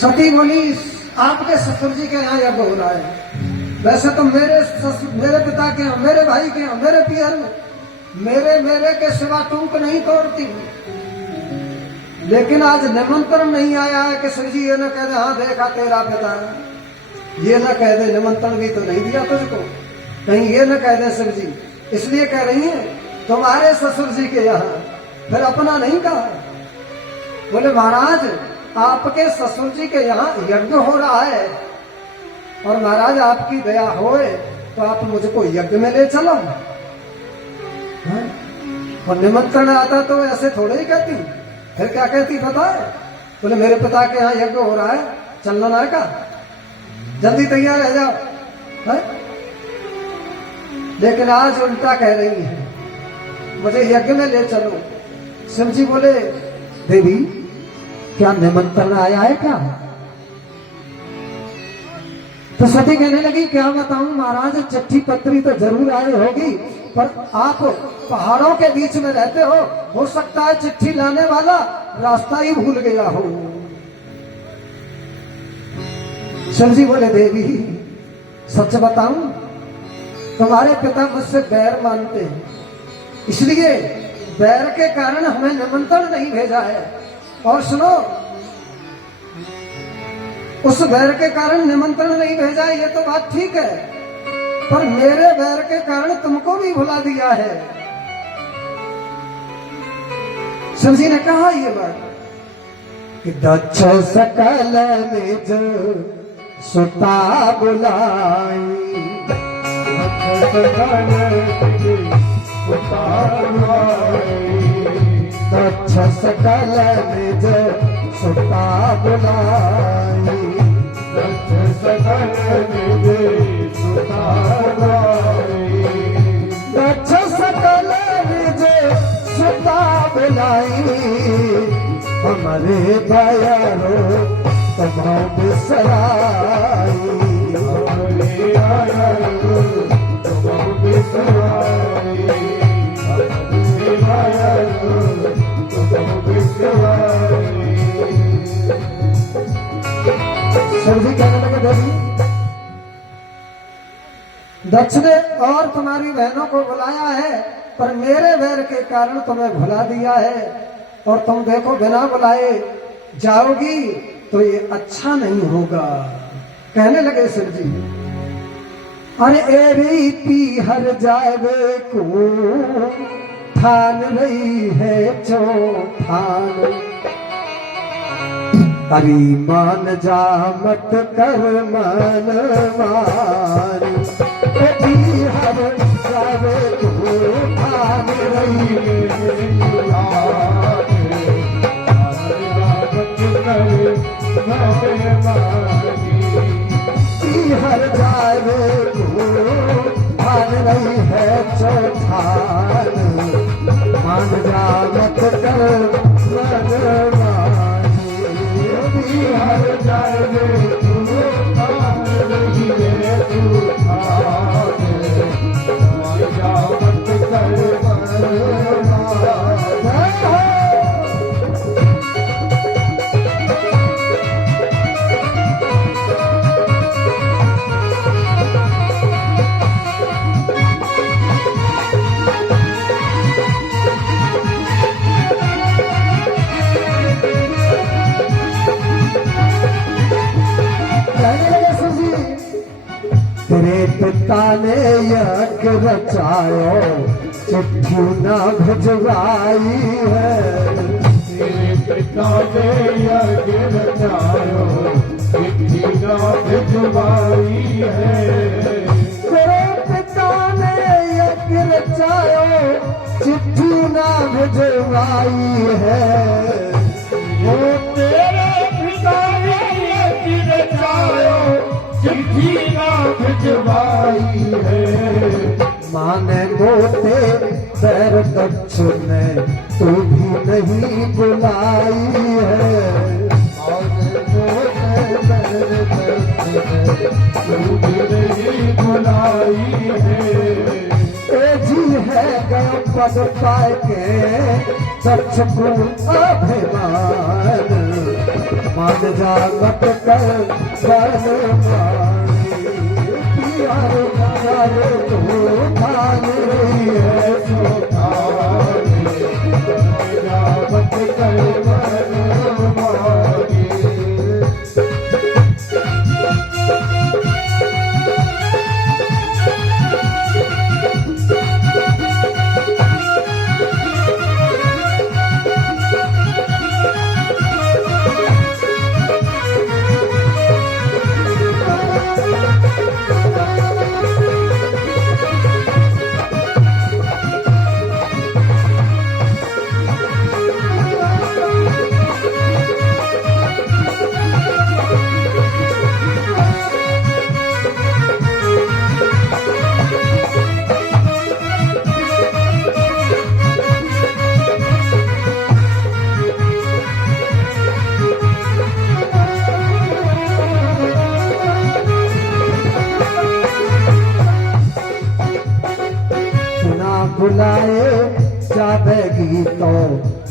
सती बोली आपके ससुर जी के यहाँ यज्ञ हो रहा है, वैसे तो मेरे पिता के यहाँ, मेरे भाई के यहाँ, मेरे पियर में मेरे के सिवा टूक नहीं तोड़ती, लेकिन आज निमंत्रण नहीं आया है कि श्री जी ये न कह दे हाँ देखा तेरा पिता, ये न कह दे निमंत्रण भी तो नहीं दिया तुझको, कहीं ये न कह दे श्री जी, इसलिए कह रही है तुम्हारे ससुर जी के यहाँ, फिर अपना नहीं कहा। बोले महाराज आपके ससुर जी के यहाँ यज्ञ हो रहा है और महाराज आपकी दया होए तो आप मुझको यज्ञ में ले चलो। और निमंत्रण आता तो ऐसे थोड़े ही कहती, फिर क्या कहती पता है? बोले मेरे पिता के यहाँ यज्ञ हो रहा है, चलना ना का, जल्दी तैयार रह जाओ है? लेकिन आज उल्टा कह रही है मुझे यज्ञ में ले चलो। शिव जी बोले देवी क्या निमंत्रण आया है क्या? तो सती कहने लगी क्या बताऊं महाराज, चिट्ठी पत्री तो जरूर आई होगी, पर आप पहाड़ों के बीच में रहते हो सकता है चिट्ठी लाने वाला रास्ता ही भूल गया हो। शिव जी बोले देवी सच बताऊं, तुम्हारे पिता मुझसे बैर मानते हैं, इसलिए बैर के कारण हमें निमंत्रण नहीं भेजा है। और सुनो, उस बैर के कारण निमंत्रण नहीं भेजा है ये तो बात ठीक है, पर मेरे बैर के कारण तुमको भी भुला दिया है। शिव जी ने कहा ये बात कि दक्ष सकल निज सुता बुलाई, दक्ष सकल निज सुता बुलाई, दक्ष सकल निज सुता बुलाई, दक्ष सकल निज सुता बुलाई, हमारे भयरो तुम्हां बिसराई, हमारे भयरो तुम्हां बिसराई, हमारे भयरो तुम्हां बिसराई। शिव जी कहने लगे देवी दक्ष ने और तुम्हारी बहनों को बुलाया है, पर मेरे बैर के कारण तुम्हें भुला दिया है, और तुम देखो बिना बुलाए जाओगी तो ये अच्छा नहीं होगा। कहने लगे शिव जी अरे एरी पी हर जावे को ठान रही है चौठान, हरी मान जा मत कर मन मान, एरी हर जावे को ठान रही हर जावे मान रही है चौठान, मान जा मत कर मन मानी, हर जावे मान रही है चौठान, मान जा मत कर मन मानी। तेरे पिता ने यज्ञ रचायो चिट्ठी न भिजवाई है, तेरे पिता ने यज्ञ रचायो चिट्ठी न भिजवाई है, तेरे पिता ने यज्ञ रचायो चिट्ठी न भिजवाई है, वो तेरे पिता ने यज्ञ रचायो चिट्ठी ना भिजवाई है, माने मोटे पैर दक्ष ने तू भी नहीं बुलाई है, माने मोटे पैर दक्ष ने तू भी नहीं बुलाई है, जी है गए पद पाए के दक्ष को अभिमान, मान जा मत कर बनवानी प्यार प्यार तो मान रही है सोतानी मान जा मत कर बनवानी बुलाए जावेगी तो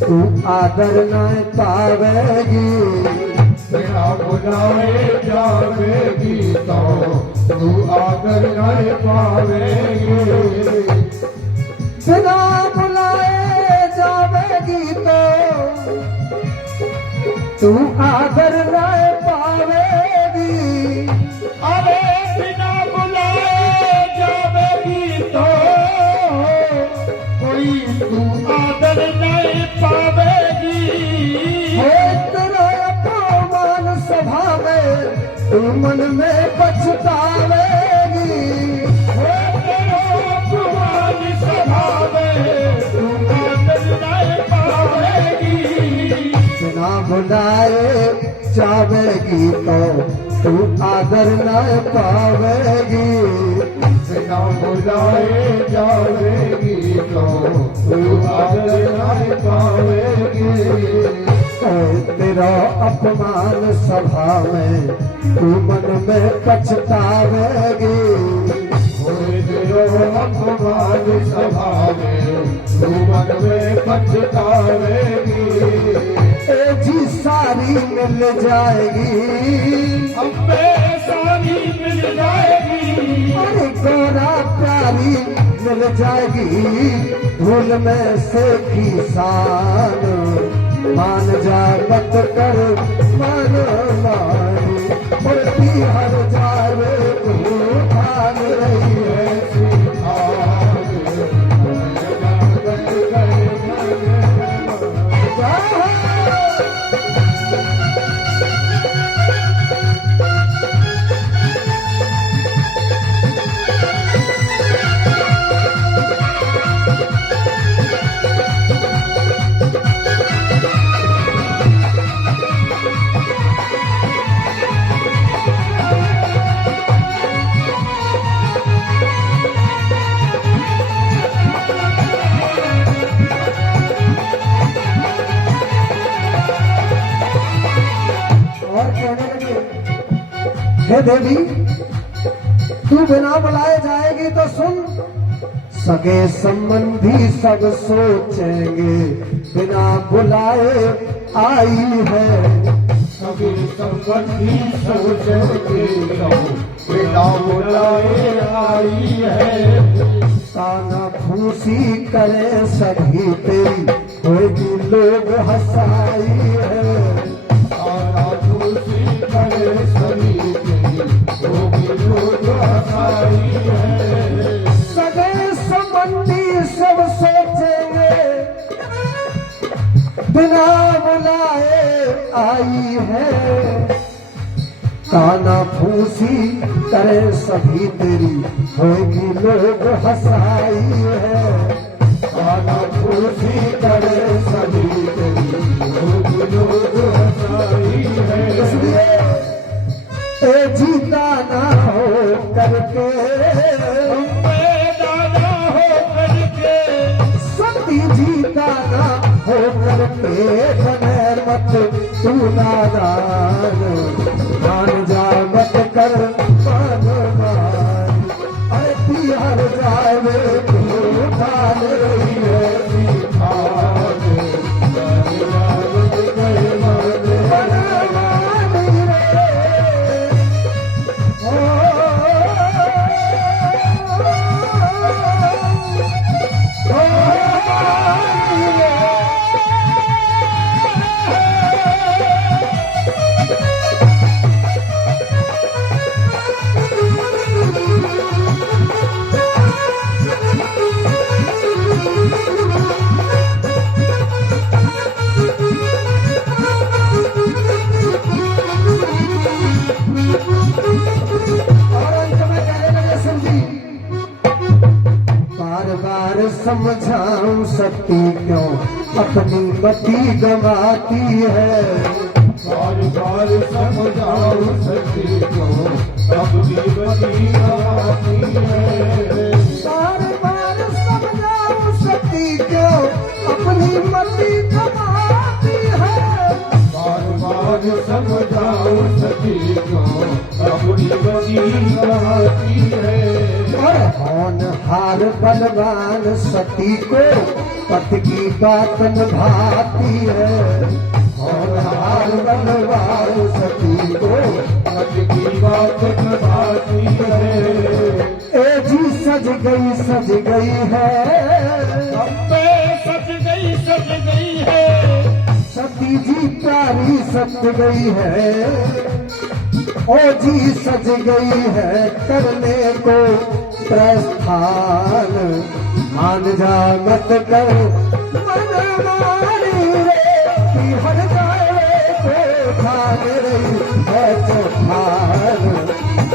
तू आदर न पावेगी बिना बुलाए जावेगी तो तू आदर नहीं पावेगी बिना बुलाए जावेगी तो तू आदर न पावेगी अरे बिना बुलाए जावेगी तो कोई तू आदर नहीं पावेगी तेरा अपमान सभा में तू मन में पछतावेगी तेरा अपमान सभा में तू आदर नहीं पावेगी बिना बुलाए जावेगी तो तू आदर न पावेगी बिना बुलाए जावेगी तो तू आदर नहीं पावेगी तेरा अपमान सभा में तू मन में पछतावेगी तेरो अपमान सभा में तू मन में पछतावेगी ए जी सारी मिल जाएगी अम्बे सारी मिल जाएगी अरे गोरा प्यारी मिल जाएगी धूल में से किसान मान जा मत कर मान मानी और हर जावे तू ठान रही है हे देवी तू बिना बुलाए जाएगी तो सुन सगे संबंधी सब सोचेंगे बिना बुलाए आई है सभी संबंधी सोचेंगे बिना बुलाए आई है ताना फूसी करे सभी तेरी होगी लोग हंसाई है ताना फूसी करे सभी तेरी होगी लोग हंसाई है सगे संबंधी सब सोचेंगे बिना बुलाए आई है काना फूसी करे सभी तेरी होगी लोग हंसाई है काना फूसी करे सभी तेरी होगी लोग हंसाई है इसलिए ए जीता ना हो करके दादा हो करके सती जीता ना हो करके बने मत तू नादान मान जा मत कर मान मान अरे पियार जावे तू ठान रही है आज समझाऊं सती क्यों अपनी मति गवाती है। बार बार समझाओ सती को अपनी मति गवाती है। बार बार समझाऊं सती क्यों अपनी मति गवाती है। बार बार समझाओ सती को अपनी मति गवाती है। और होनहार बलवान सती को पति की बात निभाती है। होनहार बलवान सती को पति की बात निभाती है। ए जी सज गई है। अम्बे सज गई है। सती जी प्यारी सज गई है। ओ जी सज गई है करने को प्रस्थान। मान जा मत कर मन मारी रे कि हर जाए को ठान रही है चौठान।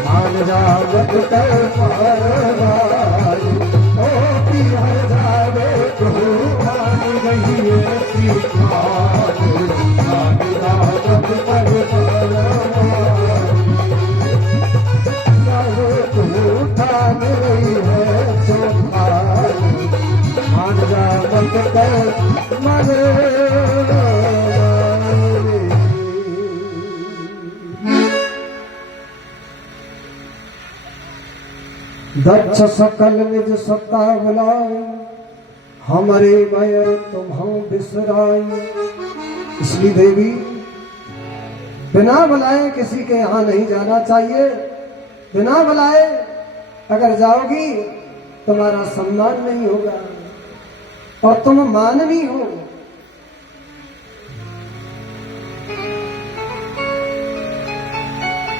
मान जा मत कर मन मारी ओ कि हर जाए को ठान रही है कि ठान। मान जा मत कर मन ठान रही है चौठान। मान जा मत कर मन दक्ष सकल निज सत्ता बुलाए। हमारे भय तुम्हां बिसराई। इसलिए देवी बिना बुलाए किसी के यहाँ नहीं जाना चाहिए। बिना बुलाए अगर जाओगी तुम्हारा सम्मान नहीं होगा और तुम माननी हो।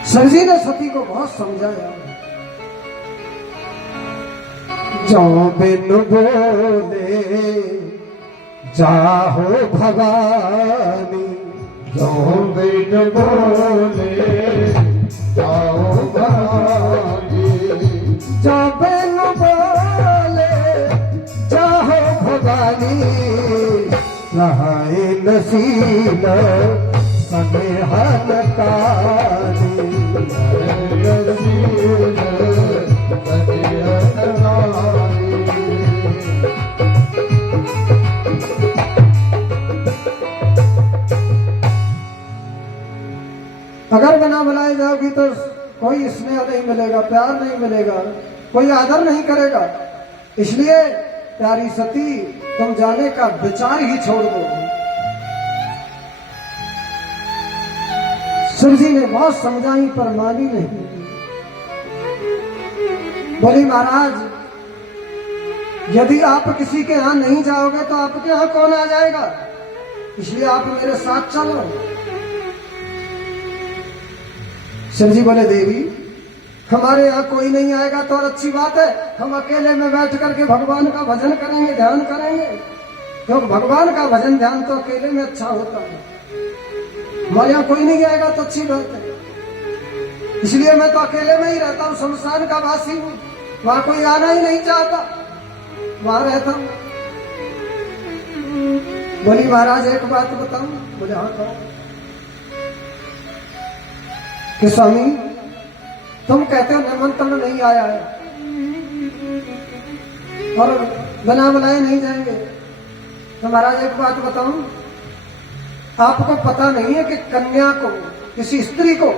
सर जी ने सती को बहुत समझाया। जो बिन बोले जाहो भवानी। जो बिन बोले जाओ भवानी। जो बिन बोले जाहो भवानी। रहाए नसील सनेहन कानी। अगर बिना बुलाए जाओगी तो कोई स्नेह नहीं मिलेगा, प्यार नहीं मिलेगा, कोई आदर नहीं करेगा। इसलिए प्यारी सती तुम जाने का विचार ही छोड़ दो। शिव जी ने बहुत समझाई पर मानी नहीं। बोली महाराज यदि आप किसी के यहाँ नहीं जाओगे तो आपके यहाँ कौन आ जाएगा। इसलिए आप मेरे साथ चलो। शिव जी बोले देवी हमारे यहाँ कोई नहीं आएगा तो और अच्छी बात है। हम अकेले में बैठ करके भगवान का भजन करेंगे, ध्यान करेंगे। क्योंकि भगवान का भजन ध्यान तो अकेले में अच्छा होता है। हमारे यहाँ कोई नहीं आएगा तो अच्छी बात है। इसलिए मैं तो अकेले में ही रहता हूँ, शमशान का वासी हूँ। वहां कोई आना ही नहीं चाहता, वहां रहता हूँ। बोली महाराज एक बात बताऊं। बोले हाँ कहो। कि स्वामी तुम कहते हो निमंत्रण नहीं आया है और बिना बुलाए नहीं जाएंगे। तो महाराज एक बात बताऊं, आपको पता नहीं है कि कन्या को, किसी स्त्री को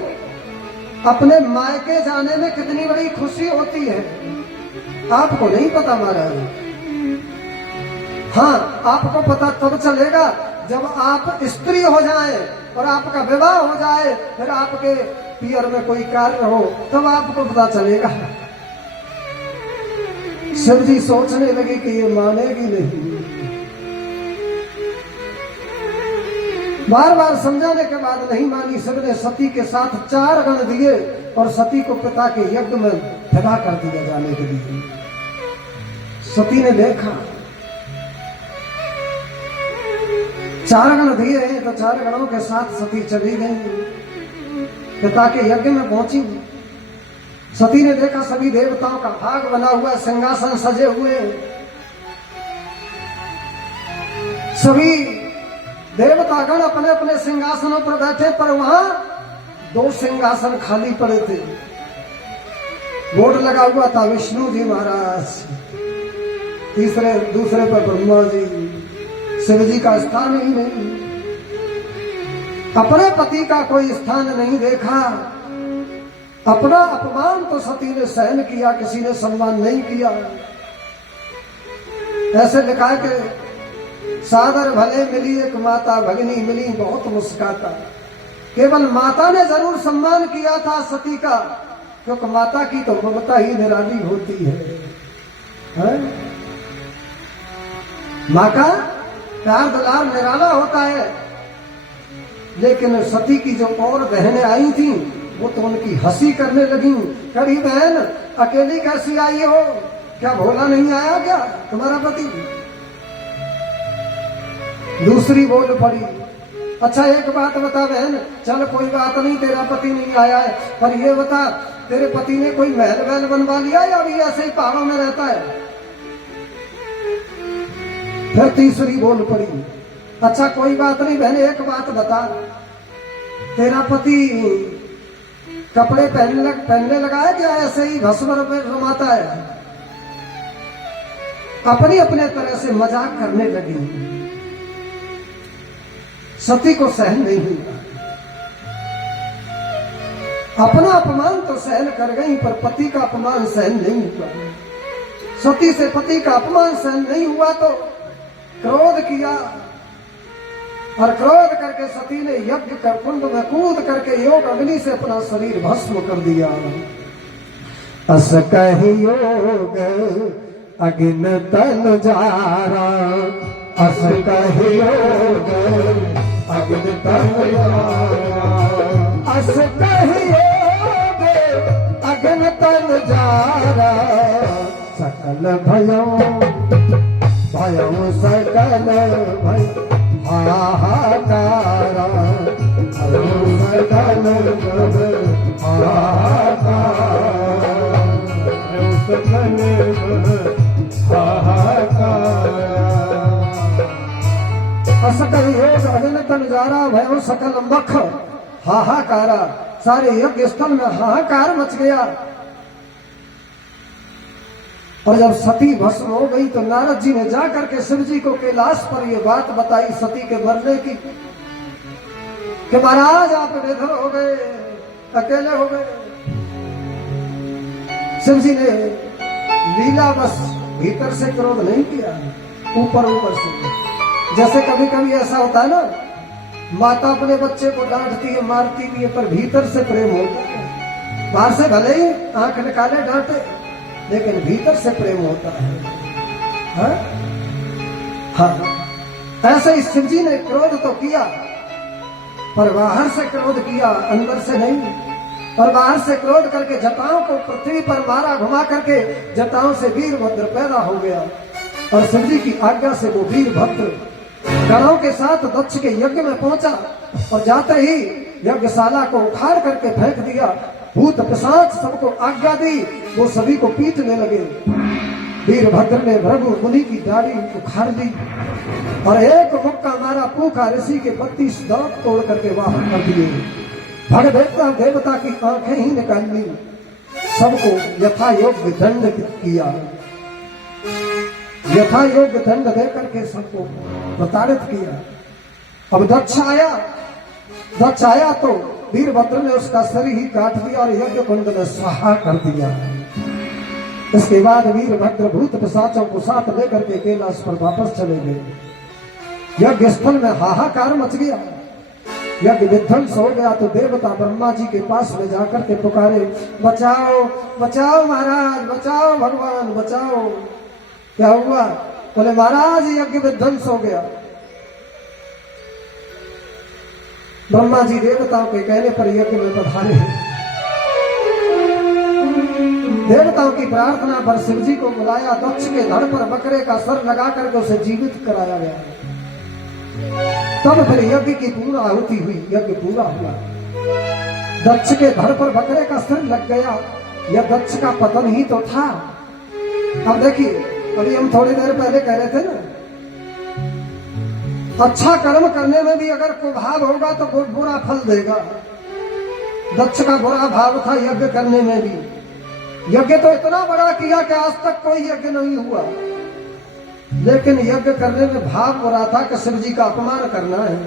अपने मायके जाने में कितनी बड़ी खुशी होती है। आपको नहीं पता महाराज। हाँ आपको पता तब चलेगा जब आप स्त्री हो जाए और आपका विवाह हो जाए, फिर आपके पियर में कोई कार्य हो, तब आपको पता चलेगा। शिव जी सोचने लगे कि ये मानेगी नहीं। बार बार समझाने के बाद नहीं मानी। शिव ने सती के साथ 4 गण दिए और सती को पिता के यज्ञ में विदा कर दिया जाने के लिए। सती ने देखा 4 गण दिए हैं तो 4 गणों के साथ सती चली गई, पिता के यज्ञ में पहुंची। सती ने देखा सभी देवताओं का भाग बना हुआ, सिंहासन सजे हुए, सभी देवतागण अपने अपने सिंहासनों पर बैठे, पर वहां 2 सिंहासन खाली पड़े थे। बोर्ड लगा हुआ था विष्णु जी महाराज, दूसरे पर ब्रह्मा जी, शिव जी का स्थान ही नहीं। अपने पति का कोई स्थान नहीं देखा। अपना अपमान तो सती ने सहन किया, किसी ने सम्मान नहीं किया। ऐसे लिखा है कि सादर भले मिली एक माता, भगनी मिली बहुत मुस्काता। केवल माता ने जरूर सम्मान किया था सती का, क्योंकि माता की तो ममता ही निराली होती है? माँ का प्यार दुलार निराला होता है। लेकिन सती की जो और बहनें आई थी, वो तो उनकी हंसी करने लगी। कड़ी बहन अकेली कैसी आई हो? क्या भोला नहीं आया क्या तुम्हारा पति? दूसरी बोल पड़ी, अच्छा एक बात बता बहन, चल कोई बात नहीं तेरा पति नहीं आया है, पर ये बता तेरे पति ने कोई महल वहल बनवा लिया या अभी ऐसे ही पहाड़ों में रहता है? फिर तीसरी बोल पड़ी, अच्छा कोई बात नहीं बहन, एक बात बता, तेरा पति कपड़े पहनने लगा है क्या ऐसे ही भस्म रमाता है? अपनी अपने तरह से मजाक करने लगी। सती को सहन नहीं हुआ। अपना अपमान तो सहन कर गई, पर पति का अपमान सहन नहीं हुआ। सती से पति का अपमान सहन नहीं हुआ तो क्रोध किया, और क्रोध करके सती ने यज्ञ कर कुंड में कूद करके योग अग्नि से अपना शरीर भस्म कर दिया। अस कहि योग अग्नि तल जारा, अस कहि योग अग्नि तल जारा, अस कहि योग अग्नि तल जारा, सकल भयों भयों सकल भय हाहाकारा, सकल भय हाहाकारा, सकल भय हाहाकारा। असकल योग अग्नि तल जारा, भयो सकल मख हाहाकारा। सारे यज्ञ स्थल में हाहाकार मच गया। और जब सती भस्म हो गई तो नारद जी ने जाकर के शिव जी को कैलाश पर यह बात बताई सती के मरने की, कि महाराज आप बेघर हो गए, अकेले हो गए। शिव जी ने लीला बस भीतर से क्रोध नहीं किया, ऊपर ऊपर से। जैसे कभी कभी ऐसा होता है ना, माता अपने बच्चे को डांटती है, मारती भी है, पर भीतर से प्रेम होता है। बाहर से भले ही आंख निकाले डांटे, लेकिन भीतर से प्रेम होता है। हाँ, ऐसे ही शिव जी ने क्रोध तो किया, पर बाहर से क्रोध किया, अंदर से नहीं। और बाहर से क्रोध करके जटाओं को पृथ्वी पर मारा, घुमा करके जटाओं से वीरभद्र पैदा हो गया। और शिव जी की आज्ञा से वो वीरभद्र गणों के साथ दक्ष के यज्ञ में पहुंचा, और जाते ही यज्ञशाला को उखाड़ करके फेंक दिया। भूत पिशाच सबको आज्ञा दी, वो सभी को पीटने लगे। वीरभद्र ने भृगु मुनि की दाढ़ी उखाड़ दी, और एक मुक्का मारा पूखा ऋषि के 32 दांत तोड़ करके बाहर कर दिए। भगदेवता देवता की आंखें ही निकाल ली। सबको यथा योग्य दंड किया, यथा योग्य दंड दे करके सबको प्रताड़ित किया। अब दक्ष आया तो वीरभद्र ने उसका शरीर ही काट दिया और यज्ञ कुंड में स्वाहा कर दिया। इसके बाद वीरभद्र भूत पिशाचों को साथ लेकर के कैलाश पर वापस चले गए। यज्ञ स्थल में हाहाकार मच गया, यज्ञ विध्वंस हो गया। तो देवता ब्रह्मा जी के पास में जाकर के पुकारे, बचाओ बचाओ महाराज, बचाओ भगवान बचाओ। क्या हुआ? बोले महाराज यज्ञ विध्वंस हो गया। ब्रह्मा जी देवताओं के कहने पर यज्ञ में पधारे। देवताओं की प्रार्थना पर शिव जी को बुलाया, दक्ष के धड़ पर बकरे का सर लगा करके उसे जीवित कराया गया। तब फिर यज्ञ की पूर्ण आहुति हुई, यज्ञ पूरा हुआ। दक्ष के धड़ पर बकरे का सर लग गया, यह दक्ष का पतन ही तो था। अब देखिए, अभी हम थोड़ी देर पहले कह रहे थे ना अच्छा कर्म करने में भी अगर कुभाव होगा तो वो बुरा फल देगा। दक्ष का बुरा भाव था यज्ञ करने में भी। यज्ञ तो इतना बड़ा किया कि आज तक कोई यज्ञ नहीं हुआ, लेकिन यज्ञ करने में भाव बुरा था कि शिव जी का अपमान करना है,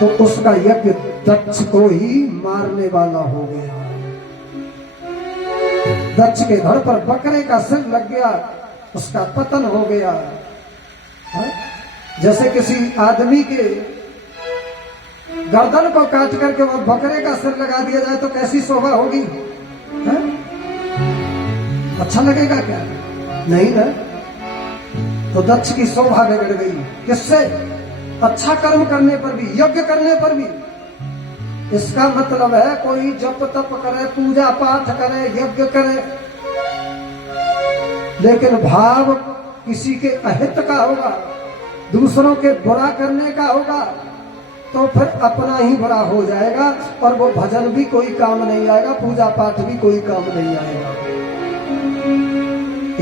तो उसका यज्ञ दक्ष को ही मारने वाला हो गया। दक्ष के धड़ पर बकरे का सिर लग गया, उसका पतन हो गया। हा? जैसे किसी आदमी के गर्दन को काट करके वो बकरे का सिर लगा दिया जाए तो कैसी शोभा होगी? हा? अच्छा लगेगा क्या? नहीं ना। तो दक्ष की शोभा बिगड़ गई। किससे? अच्छा कर्म करने पर भी, यज्ञ करने पर भी। इसका मतलब है कोई जप तप करे, पूजा पाठ करे, यज्ञ करे, लेकिन भाव किसी के अहित का होगा, दूसरों के बुरा करने का होगा, तो फिर अपना ही बुरा हो जाएगा और वो भजन भी कोई काम नहीं आएगा, पूजा पाठ भी कोई काम नहीं आएगा।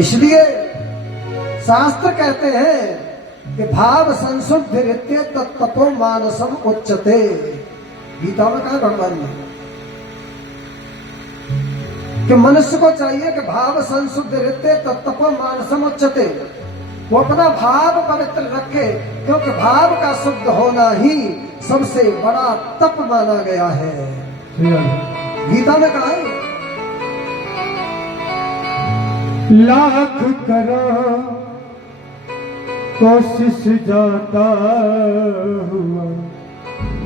इसलिए शास्त्र कहते हैं कि भाव संशुद्ध रीत्य तत्तो मानसम उच्चते। गीता में कहा भगवान ने कि मनुष्य को चाहिए कि भाव संशुद्ध रीत्य तत्तो मानसम उच्चते, वो अपना भाव पवित्र रखे, क्योंकि भाव का शुद्ध होना ही सबसे बड़ा तप माना गया है। गीता में कहा है लाख करो कोशिश जाता हुआ